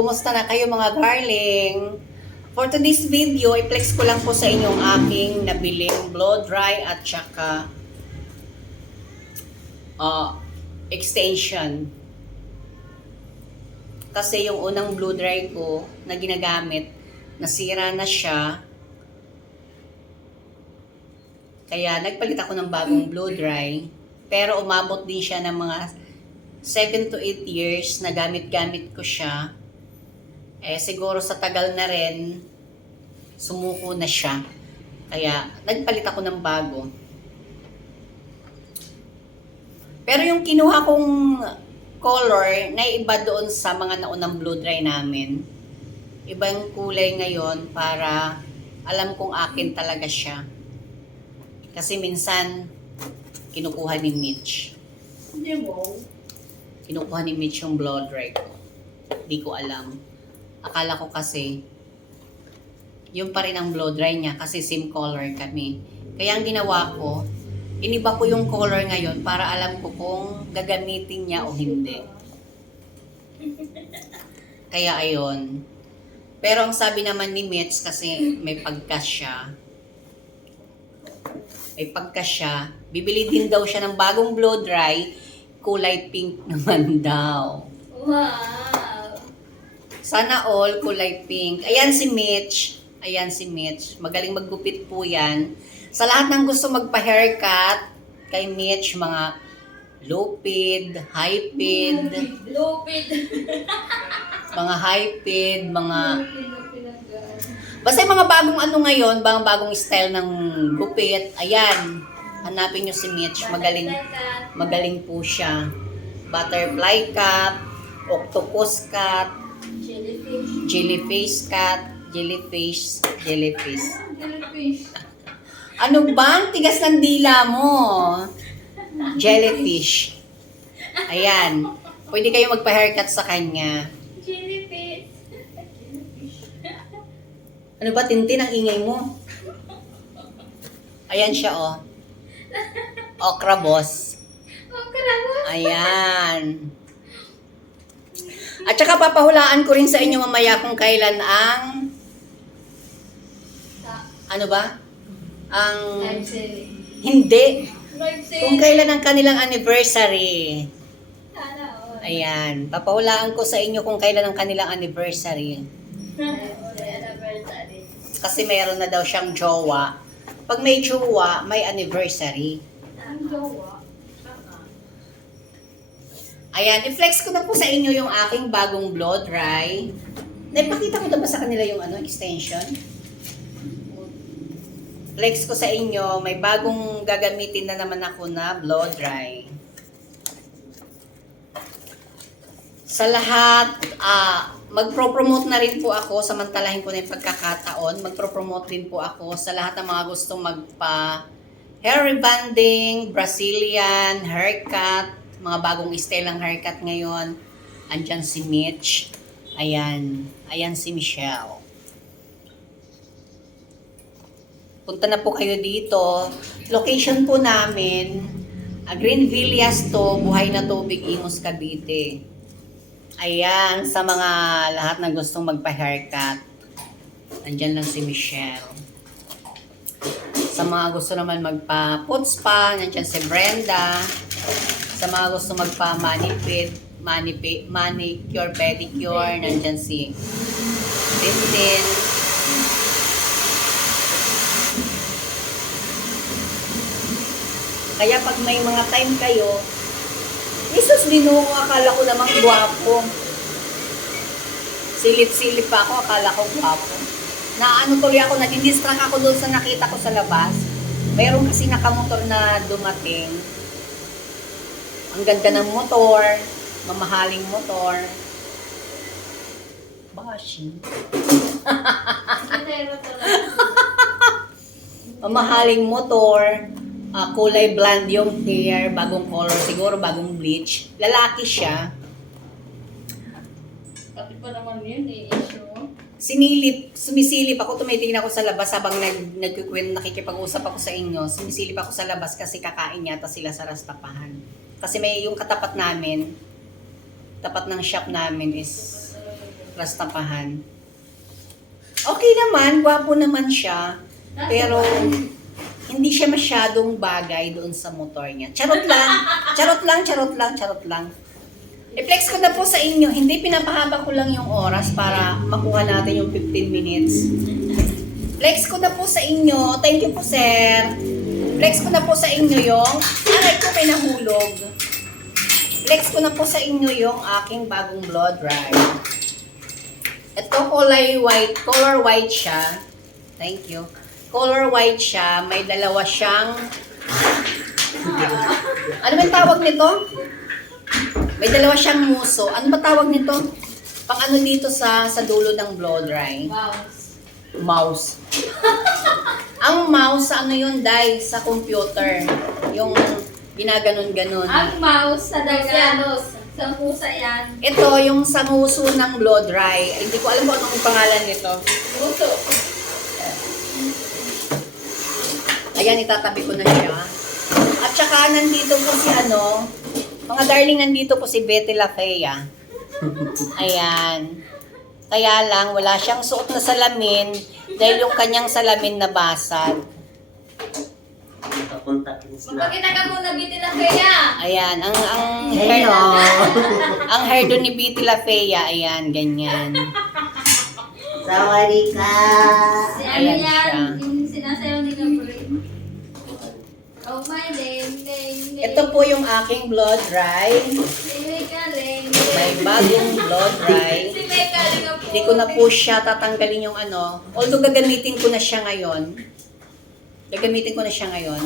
Kumusta na kayo mga darling? For today's video, i-flex ko lang po sa inyo ang aking nabiling blow dry at saka extension. Kasi yung unang blow dry ko na ginagamit, nasira na siya. Kaya nagpalit ako ng bagong blow dry. Pero umabot din siya ng mga 7 to 8 years na gamit-gamit ko siya. Siguro sa tagal na rin, sumuko na siya. Kaya nagpalit ako ng bago. Pero yung kinuha kong color na iba doon sa mga naunang blow dry namin. Ibang kulay ngayon para alam kong akin talaga siya. Kasi minsan, kinukuha ni Mitch. Hindi mo. Kinukuha ni Mitch yung blow dry ko. Hindi ko alam. Akala ko kasi, yung pa rin ang blow dry niya kasi same color kami. Kaya ang ginawa ko, iniba ko yung color ngayon para alam ko kung gagamitin niya o hindi. Kaya ayun. Pero ang sabi naman ni Mitch kasi may pagkas siya. Bibili din daw siya ng bagong blow dry, kulay pink naman daw. Wow! Sana all kulay pink. Ayan si Mitch. Magaling maggupit po yan. Sa lahat ng gusto magpa-haircut, kay Mitch, mga low-pid, high-pid, basta yung mga bagong ano ngayon, bagong style ng gupit. Ayan, hanapin nyo si Mitch. Magaling po siya. Butterfly cut, octopus cut, jellyfish cut, jellyfish. Ano bang tigas ng dila mo? Jellyfish. Ayan. Pwede kayo magpa-haircut sa kanya. Jellyfish. Ano ba, Tintin, ang ingay mo? Ayan siya, oh. Okra boss. Okra mo? Ayan. At saka papahulaan ko rin sa inyo mamaya kung kailan ang... Ano ba? Ang... Live selling. Hindi. Live selling. Kung kailan ang kanilang anniversary. Sana all. Ayan. Papahulaan ko sa inyo kung kailan ang kanilang anniversary. Anniversary. Kasi mayroon na daw siyang jowa. Pag may jowa, may anniversary. Ang jowa. Ayan, i-flex ko na po sa inyo yung aking bagong blow dry. Naipakita ko na ba sa kanila yung extension? Flex ko sa inyo, may bagong gagamitin na naman ako na blow dry. Sa lahat, magpro-promote na rin po ako, samantalahin ko na yung pagkakataon, magpro-promote din po ako sa lahat ng mga gustong hair rebonding, Brazilian, haircut, mga bagong style ng haircut ngayon. Andyan si Mitch. Ayan si Michelle. Punta na po kayo dito. Location po namin, Green Villas to, Buhay na Tubig, Imus, Cavite. Ayan, sa mga lahat na gustong magpa-haircut. Andyan lang si Michelle. Sa mga gusto naman magpa-foot spa, nandiyan si Brenda. Sa mga gusto magpa-manicure, pedicure, nandiyan si Tintin. Kaya pag may mga time kayo, Jesus, Ginoo, akala ko namang gwapo. Silip-silip pa ako, akala ko gwapo. Naano tuloy ako, nag-distract ako doon sa nakita ko sa labas. Mayroon kasi nakamotor na dumating. Ang ganda ng motor, mamahaling motor. Bashi. Mamahaling motor. Kulay blonde yung hair, bagong color, siguro bagong bleach. Lalaki siya. Pati pa naman yun issue. Sumisilip ako, tumitingin ako sa labas habang nakikipag-usap ako sa inyo. Sumisilip ako sa labas kasi kakain yata sila sa Rastapahan. Kasi may yung katapat namin, tapat ng shop namin is Rastapahan. Okay naman, gwapo naman siya. Pero hindi siya masyadong bagay doon sa motor niya. Charot lang. Charot lang, charot lang, charot lang. I-flex ko na po sa inyo. Hindi, pinapahaba ko lang yung oras para makuha natin yung 15 minutes. Flex ko na po sa inyo. Thank you po, sir. Flex ko na po sa inyo yung... Aray ko, may nahulog. Flex ko na po sa inyo yung aking bagong blow dry. Ito, color white siya. Thank you. Color white siya. May dalawa siyang... Ano ba yung tawag nito? May dalawa siyang muso. Ano ba tawag nito? Pang ano dito sa dulo ng blow dry? Mouse. Ang mouse, ano yun, Day? Sa computer. Yung ginaganon-ganon. Ang mouse sa Daganos. Sa pusa yan. Ito, yung sa muso ng blow dry. Ay, hindi ko alam kung anong pangalan nito. Puso. Ayan, itatabi ko na siya. At saka, nandito po si ano, mga darling, nandito po si Betty LaFea. Ayan. Kaya lang, wala siyang suot na salamin dahil yung kanyang salamin nabasag. Magpakita ka muna, Biti na kaya. Ayan, ang hair, ang hair doon ni Betty LaFea, ayan, ganyan. Sawadika. Si ano Ayan yan, siya. yung sinasayaw ni Gabriel. Oh my ding, ding, ding. Ito po yung aking blow dry. Si Meka, ding, May ding. bagong blow dry. Si Meka, ding ang Hindi ko na po siya tatanggalin yung ano. Although gagamitin ko na siya ngayon. Gagamitin ko na siya ngayon.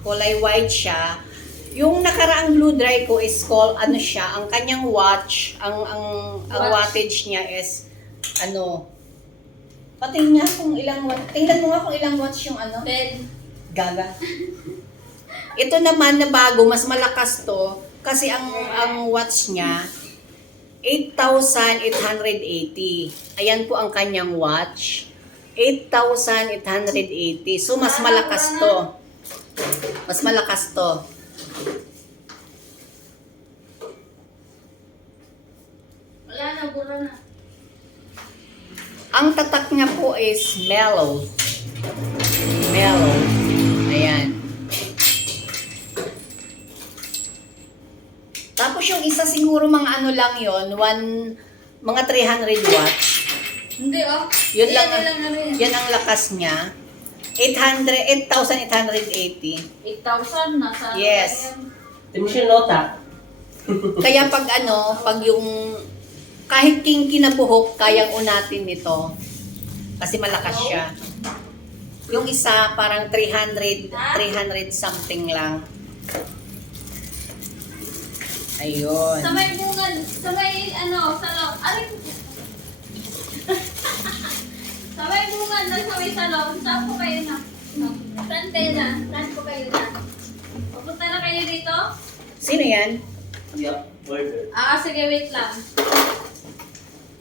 Kulay white siya. Yung nakaraang blue dry ko is called, ano siya, ang kanyang watch, ang wattage niya is, ano, patingin nga kung ilang watts, tingnan mo nga kung ilang watts yung ano. 10. Gaga. Ito naman na bago, mas malakas to, kasi ang watts niya, 8,880. Ayan po ang kanyang watch. 8,880. So, mas malakas to. Mas malakas to. Wala na, bura na. Ang tatak niya po is mellow. Mellow. Ayan. Tapos yung isa siguro mga ano lang yon, mga 300 watts. Hindi, oh. Yun lang, ano yan. yan ang lakas niya. 8,880. 8,000 nasa. Yes. Ito mo siya nota. Kaya pag ano, pag yung kahit kinky na buhok, kayang unatin nito. Kasi malakas siya. Yung isa parang 300 something lang. Ayun. Sa may bungan, sa may ano, salon. Aray ko. Sa may bungan na sa may salon, saan po kayo na? Saan kayo na? Saan po kayo na? Papunta na kayo dito? Sino yan? Yup, order. Sige, wait lang.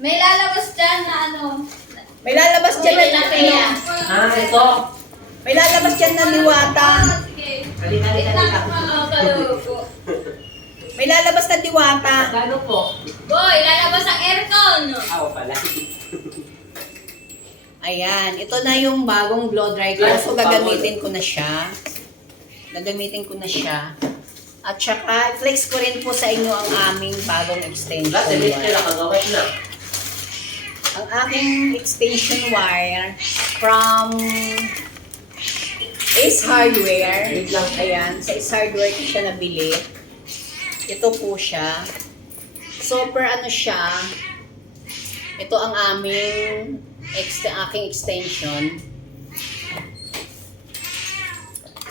May lalabas dyan na ano. May lalabas dyan na kaya. Ito. May lalabas dyan na liwata. Sige. Halika, Wait halika, lang, halika. kaloko. May lalabas na diwata. Kano po? Boy, lalabas ang aircon! Ako pala. Ayan, ito na yung bagong blow dry ko. So, gagamitin ko na siya. Gagamitin ko na siya. At saka, flex ko rin po sa inyo ang aming bagong extension Lahat, elite wire. na kagawin na. Ang aking extension wire from Ace Hardware. Wait lang. Ayan, sa Ace Hardware ko siya nabili. Ito po siya. Super ano siya. Ito ang aming aking extension.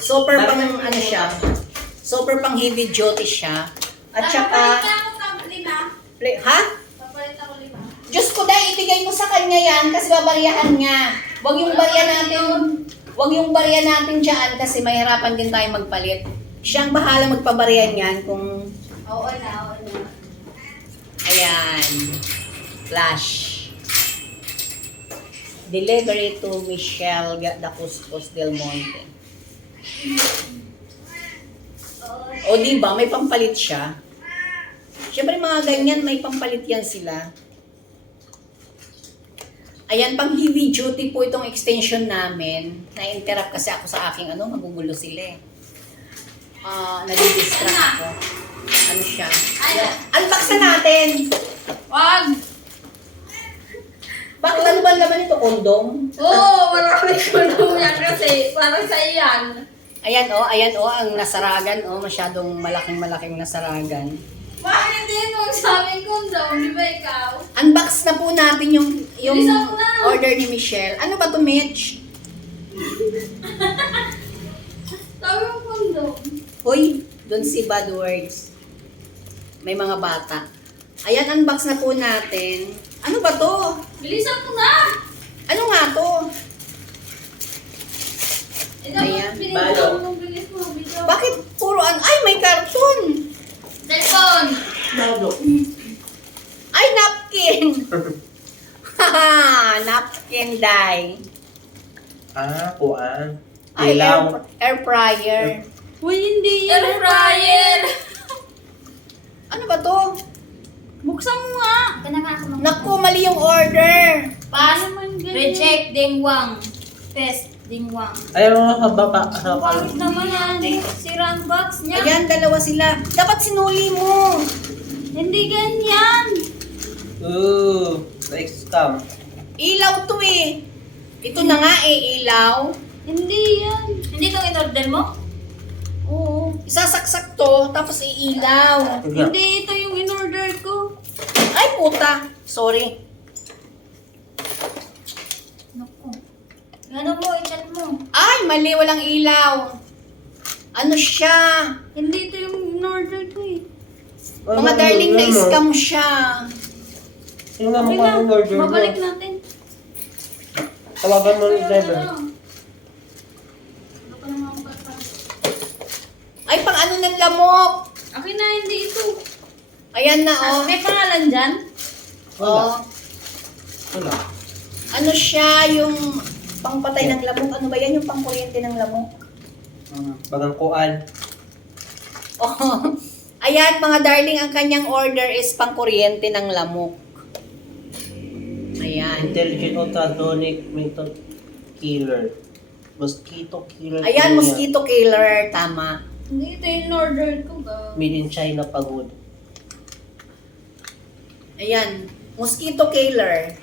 Super pang ano siya. Super pang heavy duty siya. At saka, ha? Papalit ako 5. Diyos ko dahil ibigay mo sa kanya yan kasi babaryahan niya. Wag yung barya natin dyan kasi mahirapan din tayo magpalit. Siyang bahala magpabarya niyan kung Oo na. ayan. Flash. Delivery to Michelle Dacuscos Del Monte. O diba, may pampalit siya. Siyempre mga ganyan, may pampalit yan sila. Ayan, pang heavy duty po itong extension namin. Na-interrupt kasi ako sa aking magugulo sila eh. Nag-distract ako. Ano siya? Unbox na natin! Wag! Bakit ano ba laman ito? Kondom? Oo, marami ko naman yan kasi para sa iyan. Ayan ang nasaragan. Masyadong malaking nasaragan. Bakit hindi mo sa amin kondom? Di ba ikaw? Unbox na po natin yung Bilisan mo na. order ni Michelle. Ano ba to, Mitch? Sabi mo kondom. Hoy, doon si Bad Words. May mga bata. Ayan, unbox na po natin. Ano ba to? Bilisan mo na! Ano nga to? Ito Ayan. mo, binigyan mo, bilis mo, video. Bakit puro ay, may karton! Cellphone! Lado. Ay, napkin! Haha, napkin dye. Kuan. Ay, Ilaw. air fryer. Uy, hindi yan. Air fryer! Ano ba to? Buksan mo nga! Naku, mali yung order. Paano man ganyan? Reject dingwang. Test dingwang. Ayaw mo kababa. Bakit naman yan? Sira ang box niya. Ayan, dalawa sila. Dapat sinuli mo. Hindi ganyan. Ooh, na-scam. Ilaw to eh. Ito na nga eh, ilaw. Hindi yan. Hindi itong in-order mo? Oo. Isasaksak to, tapos iilaw. Hindi ito yung in-order ko. Ay, puta. Sorry. Naku. Ano mo, i-chat mo. Ay, mali, walang ilaw. Ano siya? Hindi ito yung in-order ko eh. Mga darling, na-scam siya. Yung nga Okay mo lang, yung order mo. babalik natin. Tawagan mo yung driver. Ano pa naman ang pagpapag? Ay, pang ano ng lamok. Akin na, hindi ito. Ayan na, oh. May pangalan dyan? Oh. Wala. Ano siya, yung pangpatay ng lamok. Ano ba yan, yung pangkuryente ng lamok? Bagang kuan. Oh. Ayan, mga darling, ang kanyang order is pangkuryente ng lamok. Ayan. Intelligent ultrasonic method killer. Mosquito killer. Ayan, killer. mosquito killer. Tama. Hindi ito yung in-order ko ba? Made in China pagod. Ayan, mosquito killer.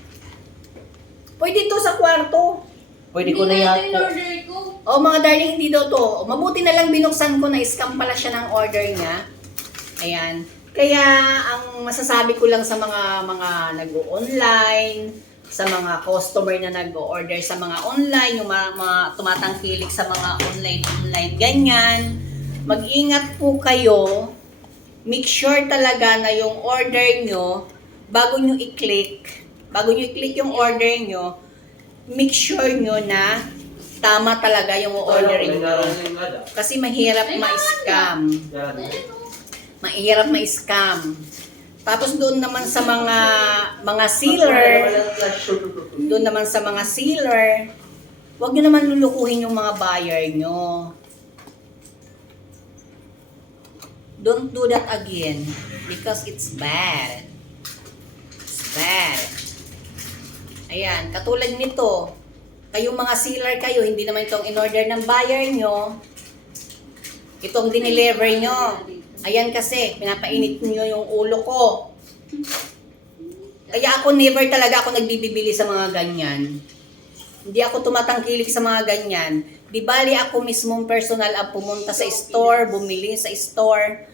Pwede to sa kwarto. Pwede ko na Hindi yan ito in-order ko. O mga darling, hindi daw to. O, mabuti na lang binuksan ko na scam pala siya ng order niya. Ayan. Kaya ang masasabi ko lang sa mga nag-o-online, sa mga customer na nag-o-order sa mga online, yung mga tumatangkilik sa mga online, ganyan. Mag-ingat po kayo. Make sure talaga na yung order nyo, bago nyo i-click yung order nyo, make sure nyo na tama talaga yung orderin nyo. Kasi mahirap ma-scam. Mahirap ma-scam. Tapos doon naman sa mga sealer, huwag nyo naman lulukuhin yung mga buyer nyo. Don't do that again because it's bad. It's bad. Ayan, katulad nito, kayong mga sealer kayo, hindi naman itong in-order ng buyer nyo, itong dineliver nyo. Ayan kasi, pinapainit nyo yung ulo ko. Kaya ako never talaga ako nagbibili sa mga ganyan. Hindi ako tumatangkilik sa mga ganyan. Di bali ako mismong personal ang pumunta sa store, bumili sa store.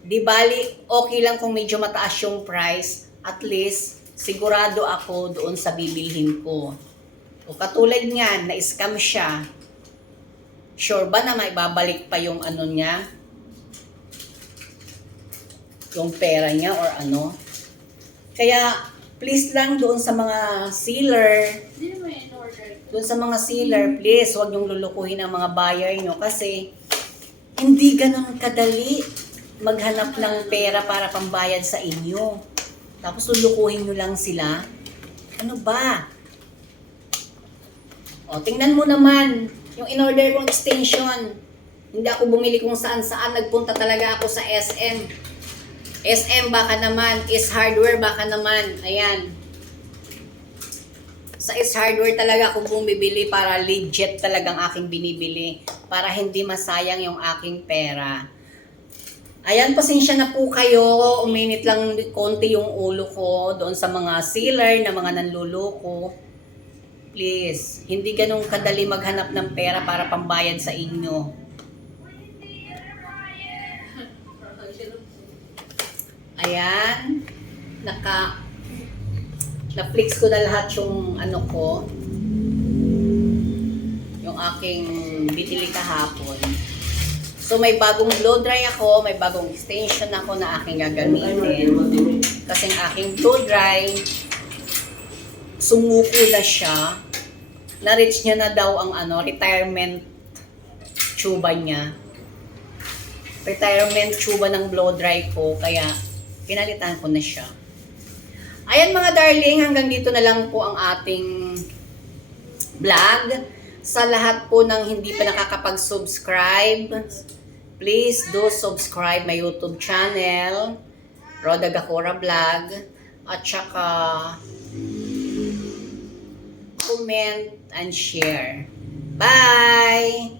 Di bali, okay lang kung medyo mataas yung price. At least, sigurado ako doon sa bibilhin ko. O katulad niyan, na-scam siya. Sure ba na may babalik pa yung ano niya? Yung pera niya or ano? Kaya, please lang doon sa mga sealer, Hindi mo in-order. doon sa mga sealer, please, huwag niyong lulukuhin ang mga buyer nyo kasi hindi ganun kadali maghanap ng pera para pambayad sa inyo. Tapos lulukuhin nyo lang sila. Ano ba? O, tingnan mo naman yung in-order kong extension. Hindi ako bumili kung saan-saan. Nagpunta talaga ako sa SM. SM baka naman, is hardware baka naman. Ayan. Sa is hardware talaga ako bumibili para legit talagang aking binibili. Para hindi masayang yung aking pera. Ayan, pasensya na po kayo. Uminit lang konti yung ulo ko doon sa mga sealer na mga nanluloko. Please, hindi ganun kadali maghanap ng pera para pambayad sa inyo. Ayan, na-flex ko na lahat yung ano ko, yung aking binili kahapon. So may bagong blow dry ako, may bagong extension ako na aking gagamitin. Kasi ang aking blow dry, sumuko na siya. Na-reach niya na daw ang retirement tuba niya. Retirement tuba ng blow dry ko, kaya pinalitan ko na siya. Ayan mga darling, hanggang dito na lang po ang ating vlog. Sa lahat po ng hindi pa nakakapag-subscribe, please do subscribe my YouTube channel, Roda Gacora Vlog, at saka comment and share. Bye!